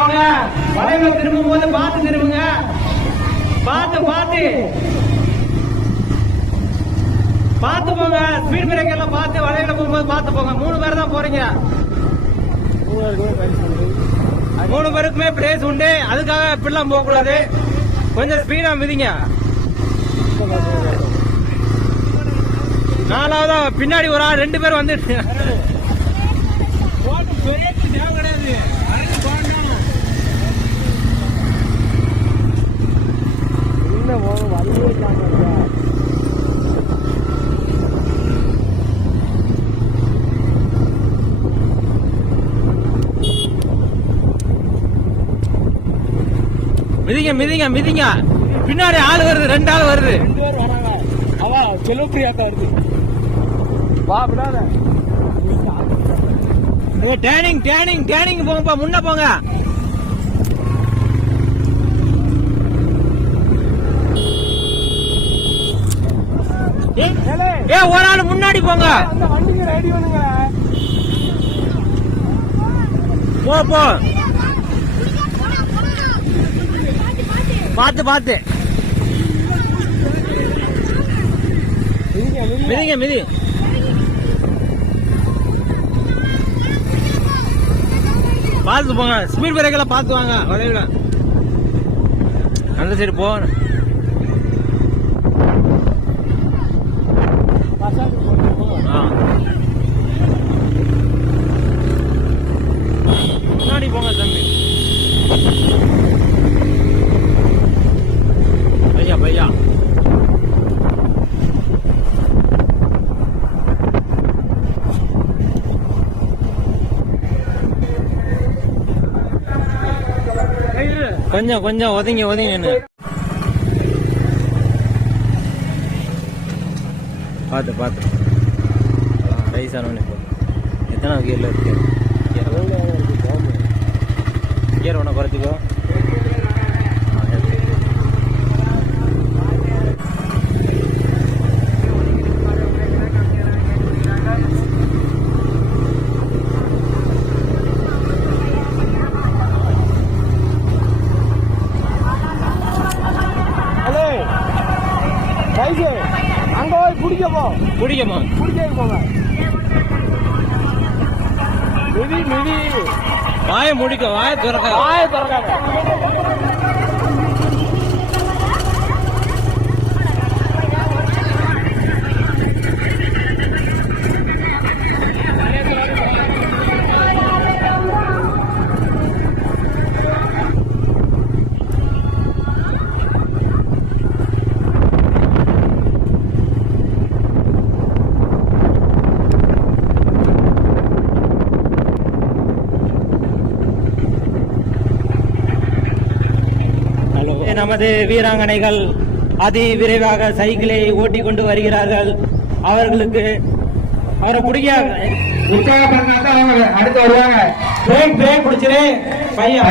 போங்க. வளைவுல திரும்பும் போது பார்த்து திரும்புங்க. பார்த்து போங்க. ஸ்பீட் பிரேக் எல்லாம் பார்த்து வளைவுல போகும்போது பார்த்து போங்க. 3 பேர் தான் போறீங்க. 3 பேருக்குமே பிரைஸ் உண்டு. அதுக்காக இப்படிலாம் போக கூடாது. கொஞ்சம் ஸ்பீடா மிதிங்க. 4ஆவதா பின்னாடி ஒரு ஆள் 2 பேர் வந்துட்டு மிதிங்க. பின்னாடி ஆள் வருது. 2 ஆள் வருது. டேனிங் போங்கப்பா. முன்ன போங்க. ஒரு ஆள் முன்னாடி போங்க. போ பார்த்து மிதி. பார்த்து போங்க. ஸ்பீட் பிரேக்கெல்லாம் பார்த்து வாங்க. வளைவுல அந்த சைடு போ. முன்னாடி போங்க தம்பி. பையா கொஞ்சம் ஒதுங்கி என்ன பார்த்து ரைஸானே போ. எத்தனை கியர்ல இருக்கு? கியர் ஒன்று குறைச்சிக்கோ. அங்க போய் பிடிக்கமா போங்க. மிதி வாயை முடிக்க. வாயை திறக்காத. நமது வீராங்கனைகள் அதி விரைவாக சைக்கிளை ஓட்டி கொண்டு வருகிறார்கள். அவர்களுக்கு அவரை பிடிக்க அடுத்து வருவாங்க. பிரேக் பிடிச்சிரு பையன்.